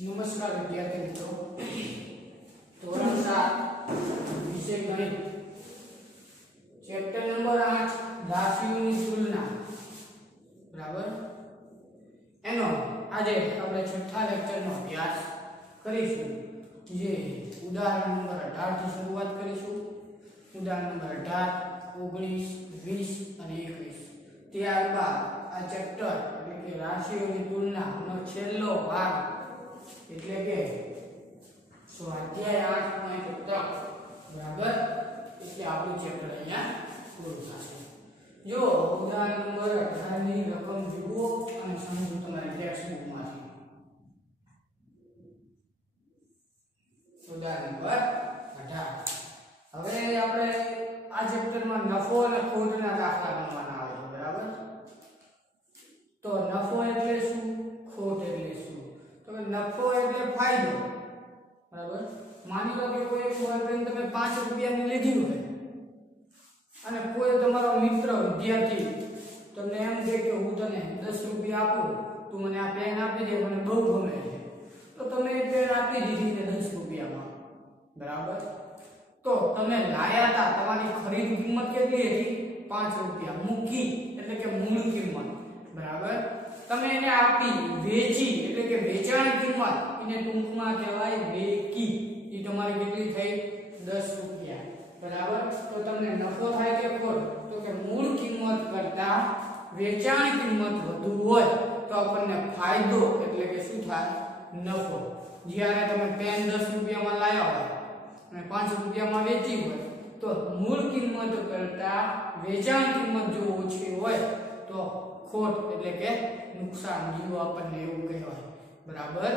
नमस्कार विद्यार्थी मित्रों, धोरण 7 विषय गणित चैप्टर नंबर 8 राशिओनी तुलना बराबर एनो आज આપણે છઠ્ઠા લેક્ચરનો અભ્યાસ કરીશું જે ઉદાહરણ નંબર 18 થી શરૂઆત કરીશું। ઉદાહરણ નંબર 18, 19, 20 અને 21 ત્યારબાદ આ ચેપ્ટર એટલે કે રાશિઓની તુલનાનો છેલ્લો ભાગ એટલે કે સ્વાધ્યાય 8.3 બરાબર એટલે આપણું ચેપ્ટર અહીંયા પૂરું થશે। જો ઉદાહરણ નંબર 18 ની રકમ જુઓ અને સમજો તમારી ટેક્સ્ટ બુકમાંથી। ઉદાહરણ નંબર 18 હવે આપણે આ ચેપ્ટરમાં નફો અને ખોટના દાખલા ગણવાના આવે છે બરાબર। તો નફો એટલે શું, ખોટ એટલે શું? તો નફો એટલે ફાયદો બરાબર। માની લો કે કોઈ એક બોલપેન તમે 5 રૂપિયાની લીધી હોય અને કોઈ તમારો મિત્ર વિદ્યાર્થી તમને એમ કહે કે હું તને 10 રૂપિયા આપું, તું મને આ પેન આપી દે, મને બહુ ગમે છે, તો તમે એ પેન આપી દીધી ને 10 રૂપિયામાં બરાબર। તો તમે લાયા હતા, તમારી ખરીદ કિંમત કેટલી હતી? 5 રૂપિયા મૂકી એટલે કે મૂળ કિંમત બરાબર। તમે એને આપી, વેચી એટલે કે વેચાણ કિંમત, એને ટૂંકમાં કહેવાય વેકી, એ તમારી કેટલી થઈ? 10 રૂપિયા બરાબર। તો તમને નફો થાય કે ખોટ? તો કે મૂળ કિંમત કરતા વેચાણ કિંમત વધુ હોય તો આપણને ફાયદો એટલે કે શું થાય? નફો। જ્યારે તમે પેન 10 રૂપિયામાં લાયા હોય અને 5 રૂપિયામાં વેચી હોય તો મૂળ કિંમત કરતા વેચાણ કિંમત જો ઓછી હોય તો ખોટ એટલે કે નુકસાન, જેવું આપણને એવું કહેવાય બરાબર।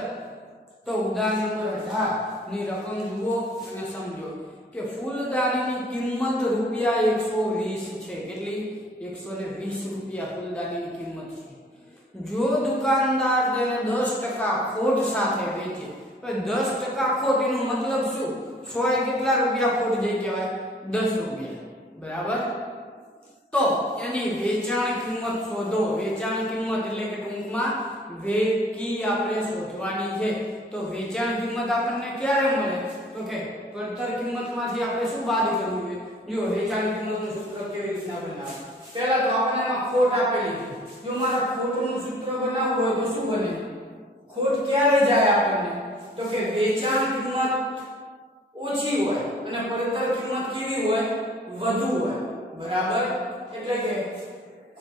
તો ઉદાહરણ નંબર 18 ની રકમ જુઓ અને સમજો કે ફૂલદાનીની કિંમત રૂપિયા 120 છે। કેટલી? 120 રૂપિયા ફૂલદાનીની કિંમત છે। જો દુકાનદાર તેને 10% ખોટ સાથે વેચે, તો 10% ખોટ એનો મતલબ શું? 100 એ કેટલા રૂપિયા ખોટ જઈ કહેવાય? 10 રૂપિયા બરાબર। તો એની વેચાણ કિંમત શોધો। વેચાણ કિંમત એટલે કે ટૂંકમાં વેકી આપણે શોધવાની છે। તો વેચાણ કિંમત આપણને ક્યારે મળે? તો કે પડતર કિંમતમાંથી આપણે શું બાદ કરવું જોઈએ? જો વેચાણ કિંમતનું સૂત્ર કેવી રીતના બનાવે? પહેલા તો આપણે એમાં ખોટ આપેલી છે। જો મારા ખોટનું સૂત્ર બનાવવું હોય તો શું બને? ખોટ ક્યારે જાય આપણને? તો કે વેચાણ કિંમત ઓછી હોય અને પડતર કિંમત કેવી હોય? વધુ હોય બરાબર। એટલે કે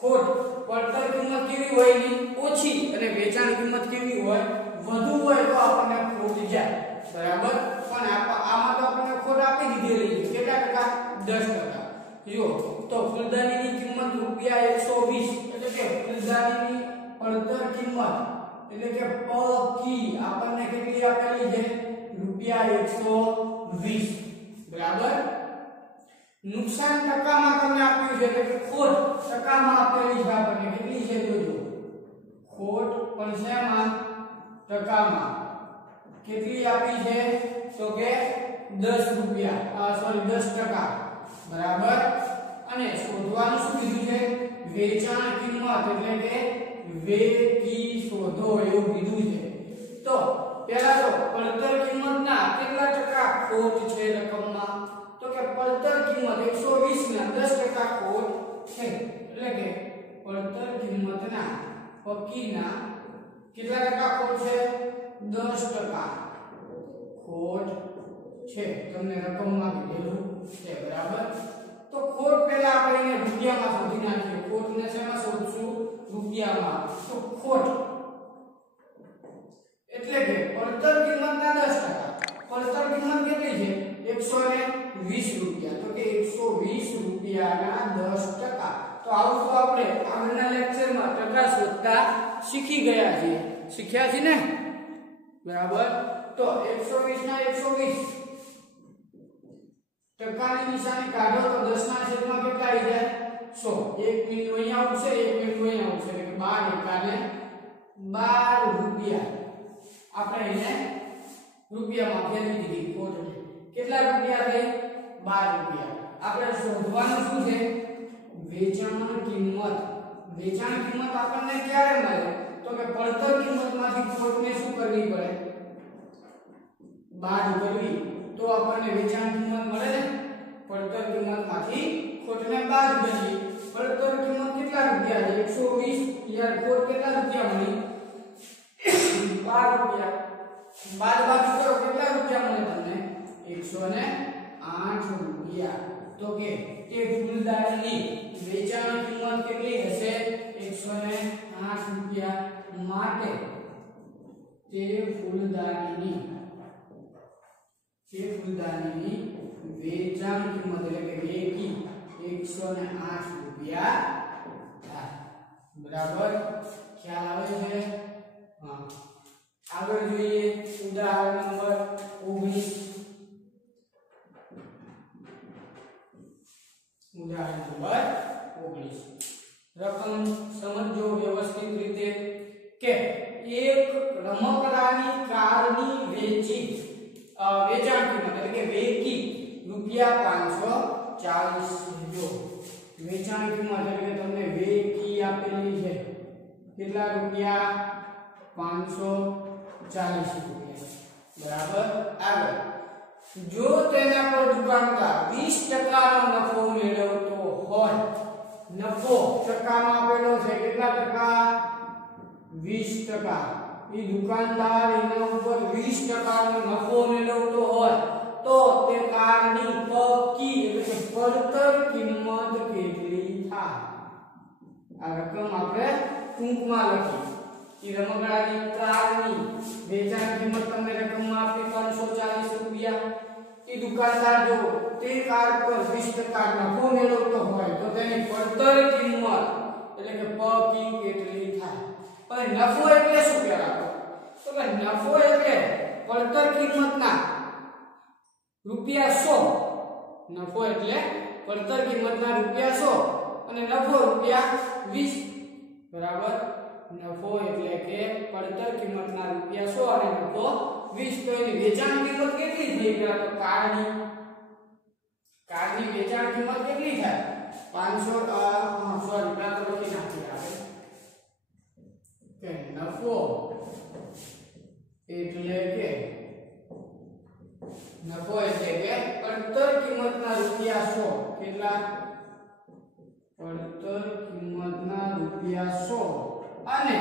ખોટ પડતર કિંમત કેવી હોય? ની ઓછી અને વેચાણ કિંમત કેવી હોય? વધુ હોય તો આપણને ખોટ જાય બરાબર। પણ આમાં તો આપણને ખોટ આપી દીધેલી છે। કેટલા ટકા? 10%। જો તો ફૂલદાનીની કિંમત રૂપિયા 120 એટલે કે ફૂલદાનીની પડતર કિંમત એટલે કે પકી આપણને કેટલી આપેલી છે? રૂપિયા 120 બરાબર। નુકસાન ટકામાં તમને આપ્યું છે એટલે કે ખોટ ટકામાં આપેલી છે આપણને કેટલી છે? જોજો ખોટ પણ શેમાં? ટકામાં કેટલી આપી છે? તો કે 10 રૂપિયા સોરી 10% બરાબર। અને શોધવાનું શું કીધું છે? વેચાણ કિંમત એટલે કે વેકી શોધો એવું કીધું છે। તો પહેલા તો પડતર કિંમતના કેટલા ટકા ખોટ છે રકમમાં? તો કે પડતર કિંમત 120 ના 10% ખોટ છે એટલે કે પડતર કિંમતના પકીના કેટલા ટકા ખોટ છે? 10% ખોટ છે, તમને રકમમાં કીધેલું છે બરાબર। તો ખોટ પહેલા આપણે એને રૂપિયામાં શોધી નાખીએ। ખોટને શેમાં શોધશું? રૂપિયામાં। તો ખોટ એટલે કે પડતર કિંમતના 10%, પડતર કિંમત કેટલી છે? 120 રૂપિયા। તો કે 120 રૂપિયાના 10%। તો આવું તો આપણે આગળના લેક્ચરમાં ટકા શોધતા શીખી ગયા છીએ, શીખ્યા છીએ ને બરાબર। તો 120 ના 120 ટકાની નિશાની કાઢો તો 10 ના છેદમાં કેટલા આવી જાય? 100। 1 બિંદુ અહીંયા આવશે, 1 બિંદુ અહીંયા આવશે એટલે કે 12 એકાને 12 રૂપિયા આપણે એને રૂપિયામાં ફેરવી દીધી ખોટને। કેટલા રૂપિયા થઈ? 12 રૂપિયા। આપણે શોધવાનું શું છે? વેચાણ કિંમત। વેચાણ કિંમત આપણને ક્યારે મળે? તો કે પડતર કિંમતમાંથી ખોટને શું કરવી પડે? બાદ કરવી તો આપણને વેચાણ કિંમત મળે ને પડતર કિંમતમાંથી ખોટને બાદ કરીએ પડતર કિંમત કેટલા રૂપિયા છે 120 યાર ખોટ કેટલા રૂપિયા મળી 12 રૂપિયા બાદ બાકી કરો કેટલા રૂપિયા મળે તમને 108 રૂપિયા તો કે તે ફૂલદાનીની વેચાણ કિંમત કેટલી હશે 108 રૂપિયા માટે તે ફૂલદાનીની વેચાણ કિંમત એટલે કે વેકી 108 રૂપિયા થાય બરાબર ખ્યાલ આવે છે હા આગળ જોઈએ ઉદાહરણ નંબર 19 ઉદાહરણ નંબર 19 રકમ સમજો વ્યવસ્થિત રીતે કે એક રમકડાની કારની વેચાણ કિંમત એટલે કે વેકી રૂપિયા 540 જો વેચાણ કિંમત એટલે કે તમને વેકી આપેલી છે કેટલા રૂપિયા 540 રૂપિયા બરાબર આગળ જો તેના પર દુકાનદાર 20% નો નફો મેળવતો હોય નફો ટકામાં આપેલો છે કેટલા ટકા 20% એ દુકાનદાર એના ઉપર 20% નો નફો મેળવતો હોય તો તે કારની પક્કી એટલે કે પડતર કિંમત કેટલી થાય આ રકમ આપણે ટૂંકમાં લખી ઈ રમકડાની કારની વેચાણ કિંમત તમને રકમમાં આપી 540 રૂપિયા ઈ દુકાનદાર જો તે કાર પર 20% નફો મેળવતો હોય તો તેની પડતર કિંમત એટલે કે પક્કી કેટલી થાય હવે નફો એટલે શું કહેવાય તો કે નફો એટલે પડતર કિંમતના રૂપિયા 100 નફો એટલે પડતર કિંમતના રૂપિયા 100 અને નફો રૂપિયા 20 બરાબર નફો એટલે કે પડતર કિંમતના રૂપિયા 100 અને નફો 20 તો એની વેચાણ કિંમત કેટલી થઈ ગઈ તો કારની વેચાણ કિંમત કેટલી થાય 500 સોરી પેલા તો લખી નાખીએ આપણે કે નફો એટલે કે પડતર કિંમતના રૂપિયા 100 કેટલા પડતર કિંમતના રૂપિયા 100 અને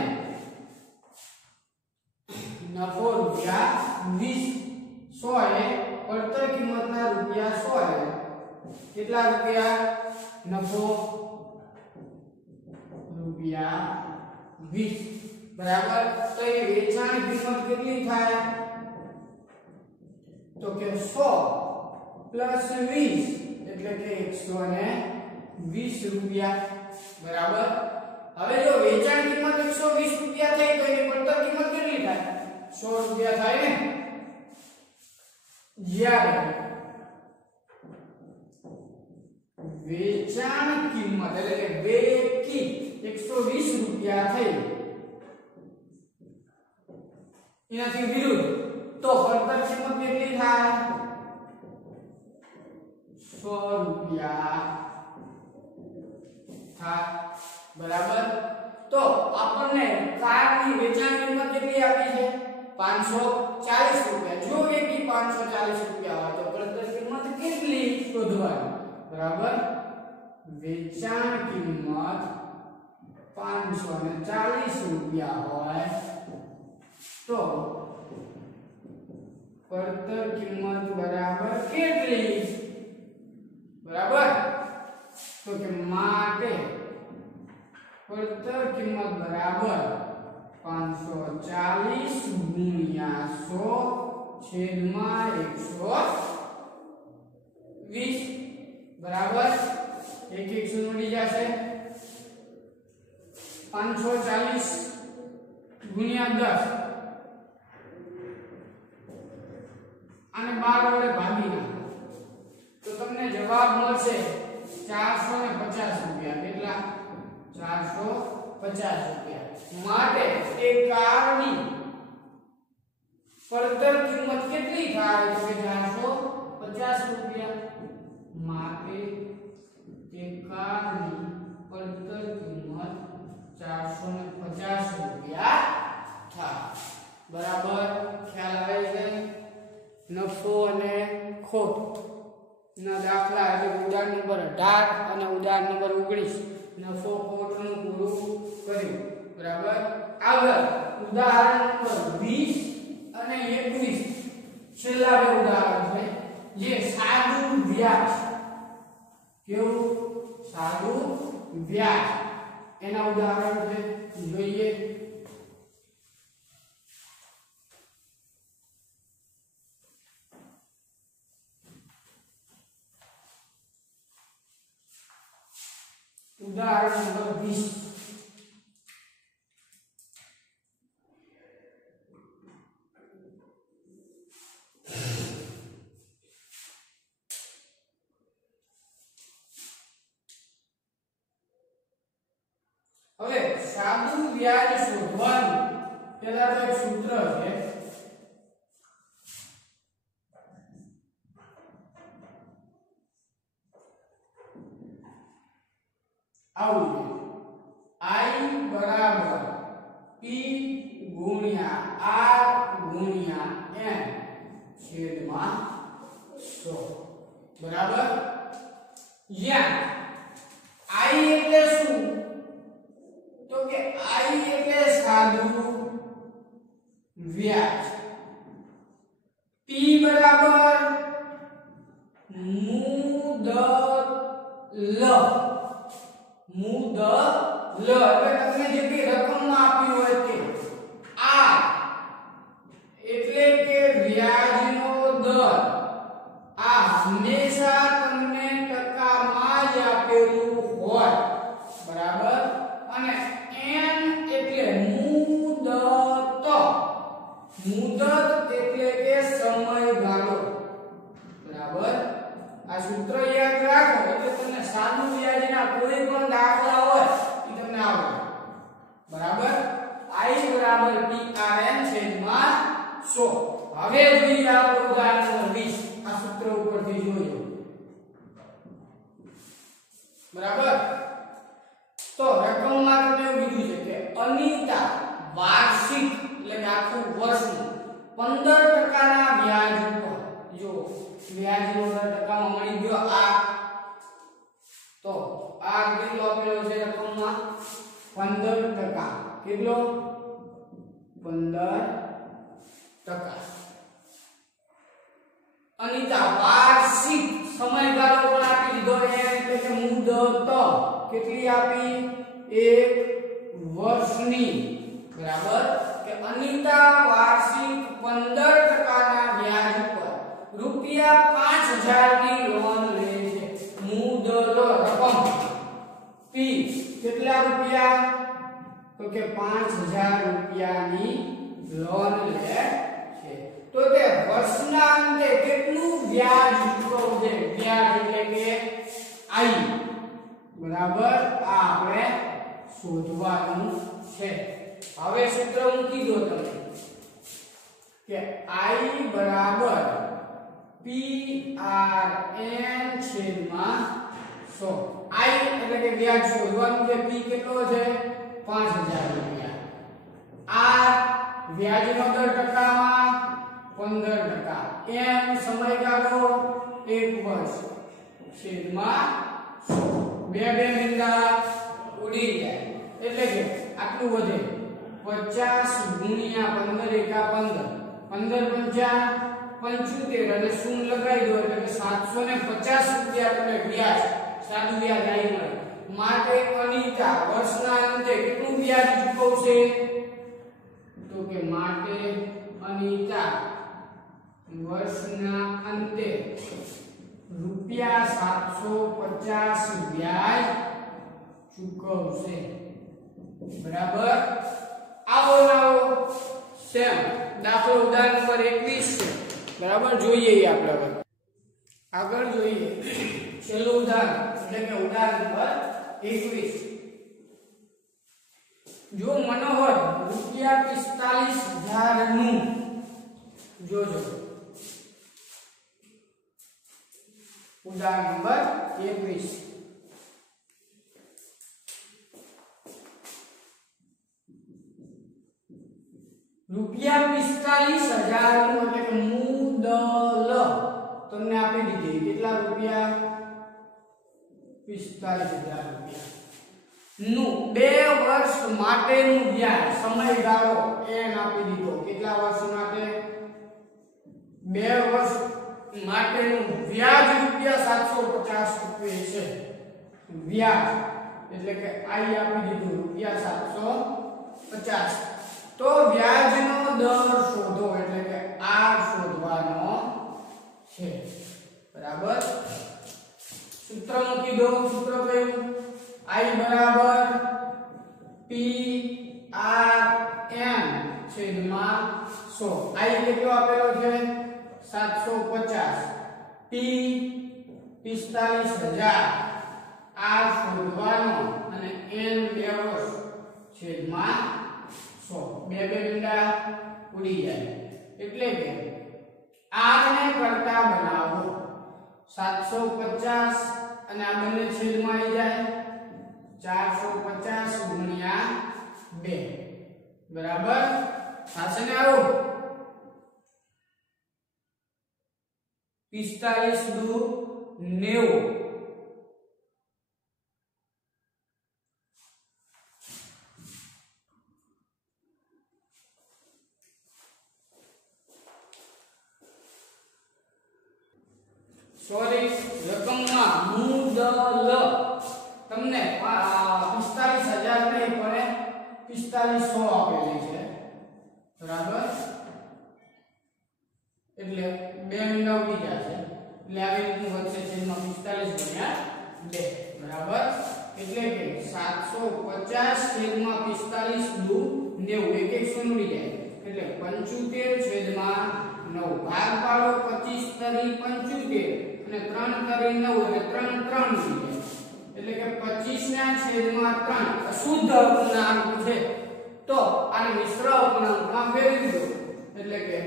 નફો રૂપિયા 20 100 એ પડતર કિંમતના રૂપિયા 100 એ કેટલા રૂપિયા નફો રૂપિયા 20 બરાબર તો એ વેચાણ કિંમત કેટલી થાય તો કે 100 20 એટલે કે 120 રૂપિયા બરાબર હવે જો વેચાણ કિંમત 120 રૂપિયા થઈ તો એની પડતર કિંમત કેટલી થાય 100 રૂપિયા થાય ને જ્યારે વેચાણ કિંમત એટલે કે વેકી 120 રૂપિયા થઈ એનાથી વિરુદ્ધ તો પડતર કિંમત કેટલી થાય 100 રૂપિયા થાય બરાબર તો આપણને કારની વેચાણ કિંમત કેટલી આપી છે 540 રૂપિયા જો વેકી 540 રૂપિયા હોય તો પડતર કિંમત કેટલી શોધવાની બરાબર વેચાણ કિંમત 540 રૂપિયા હોય તો પડતર કિંમત બરાબર કેટલી બરાબર તો કે માટે પડતર કિંમત બરાબર 540 ગુણ્યા 100 છેદમાં 120 બરાબર એક એક શૂન્ય મળી જશે 540 ગુણ્યા 10 અને 12 વડે ભાગી નાખો તો તમને જવાબ મળશે 450 રૂપિયા કેટલા 450 રૂપિયા માટે તે કારની પડતર કિંમત કેટલી થાય તો કે 450 રૂપિયા માટે તે કારની પડતર કિંમત 450 રૂપિયા થાય બરાબર ખ્યાલ આવે છે નફો ખોટનું પૂરું કર્યું બરાબર આગળ ઉદાહરણ નંબર 20 અને 21 છેલ્લા બે ઉદાહરણ છે જે સાદું વ્યાજ કેવું સાદું વ્યાજ એના ઉદાહરણ છે જોઈએ उदाहरण नंबर 20 હવે સાદું વ્યાજ શોધવાનું પહેલા તો એક સૂત્ર છે આવું I બરાબર P ગુણ્યા R ગુણ્યા N છેદમાં 100 બરાબર જ્યાં I એટલે શું તો કે I એટલે સાદું વ્યાજ P બરાબર મુદલ એટલે તમને જે બી રકમમાં આપી હોય તે આ એટલે કે વ્યાજનો દર આ હંમેશા તમને ટકામાં જ આપેલું હોય બરાબર અને n એટલે મુદત એટલે કે સમયગાળો બરાબર આ સૂત્ર યાદ રાખો એટલે તમને સાદું વ્યાજના કોઈ પણ દાખલા હોય એ તમને આવડે બરાબર I બરાબર PRN છેદમાં 100 હવે જોઈએ આપણું ઉદાહરણ નંબર 20 આ સૂત્ર ઉપરથી જોજો બરાબર તો રકમમાં તમને એવું કીધું છે કે અનિતા વાર્ષિક એટલે કે આખું વર્ષનું 15% ના વ્યાજ ઉપર જો વ્યાજનો દર ટકામાં મળી ગયો આ તો આ કેટલો આપેલો છે રકમમાં 15% કેટલો 15% અનિતા વાર્ષિક સમયગાળો પણ આપી દીધો એટલે કે મુદત કેટલી આપી 1 વર્ષની બરાબર કે અનિતા વાર્ષિક 15% ના વ્યાજ ઉપર રૂપિયા 5000 ની લોન લે છે મુદલ રકમ P કેટલા રૂપિયા તો કે 5000 રૂપિયાની લોન લે છે તો તે વર્ષના અંતે કેટલું વ્યાજ ચૂકવશે વ્યાજ એટલે કે I બરાબર આ આપણે શોધવાનું છે હવે સૂત્ર મૂકી દો તમે કે I બરાબર PRN છેદમાં 100 I એટલે કે વ્યાજ શોધવાનું છે P કેટલો છે 5000 રૂપિયા R વ્યાજનો દર ટકામાં 15% M સમયગાળો 1 વર્ષ છેદમાં 100 બે મિંડા ઉડી જાય એટલે કે આટલું વધે 50 ગુણ્યા 15 એકા 15 75 અને શૂન્ય લગાવી દો એટલે કે 750 રૂપિયા તમને વ્યાજ સાદું વ્યાજ આવી મળે માટે અનિતા વર્ષના અંતે કેટલું વ્યાજ ચૂકવશે તો કે માટે અનિતા વર્ષના અંતે રૂપિયા 750 વ્યાજ ચૂકવશે બરાબર આવો લાવો સેમ દાખલો ઉદાહરણ નંબર 21 છે બરાબર જોઈએ આપણે હવે આગળ જોઈએ છેલ્લું ઉદાહરણ એટલે કે ઉદાહરણ નંબર 21 જો મનોહર રૂપિયા 45000 નું જોજો ઉદાહરણ નંબર 21 રૂપિયા 45000 નું એટલે કે મુદલ તમને આપી દીધી કેટલા રૂપિયા 45000 રૂપિયા નું 2 વર્ષ માટેનું વ્યાજ સમયગાળો n આપી દીધો. કેટલા વર્ષ માટે? 2 વર્ષ માટેનું વ્યાજ ₹750 છે. વ્યાજ એટલે કે i આપી દીધું ₹750. તો વ્યાજનો દર શોધો એટલે કે r શોધવાનો છે. બરાબર. સૂત્ર મૂકી દો. સૂત્ર કયું? i બરાબર PRN છેદમાં 100. i કેટલો આપેલો છે? 750. p 45000. r શોધવાનો અને n 2 વર્ષ છેદમાં 100. બે મીંડા ઉડી જાય એટલે કે r ને કરતા બનાવો. 750 અને આ બંને છેદમાં આવી જાય 450 ગુણ્યા 2. બરાબર. થશે ને આવું? 45 દુ 90. સોરી, રકમમાં મુદલ તમને 45000 નહીં પણ 4500 આપેલી છે. બરાબર. એટલે બે મીંડા ઉડી જશે એટલે આવી રીતનું વધશે છેદમાં 45 ગુણ્યા 2. બરાબર. એટલે કે 750 છેદમાં 45 દુ 90. એક એક શૂન્ય ઉડી જાય એટલે 75 છેદમાં 9. ભાગ પાડો 25 તરી 75 અને 3 તરી 9 એટલે 3 3 ઉડી જાય એટલે કે 25 ના છેદમાં 3 શુદ્ધ અપૂર્ણાંક છે. તો આને મિશ્ર અપૂર્ણાંકમાં ફેરવી દો એટલે કે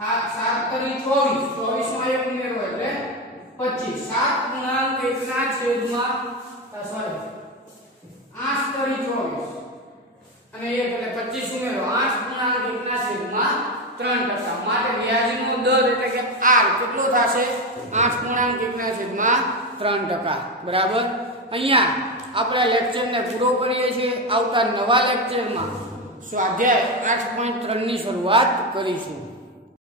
7 તરી 24. 24 માં 1 ઉમેરો એટલે 25. 7 ગુણાંક 1 ના છેદમાં 8 તરી 24 અને 1 એટલે 25 ઉમેરો 8 ગુણાંક 1 ના છેદમાં 3%. માટે વ્યાજનો દર એટલે કે r કેટલો થશે? 8 ગુણાંક 1 ના છેદમાં 3%. બરાબર. અહીંયા આપણે લેક્ચરને પૂરો કરીએ છીએ. આવતા નવા લેક્ચરમાં સ્વાધ્યાય 8.3 ની શરૂઆત કરીશું.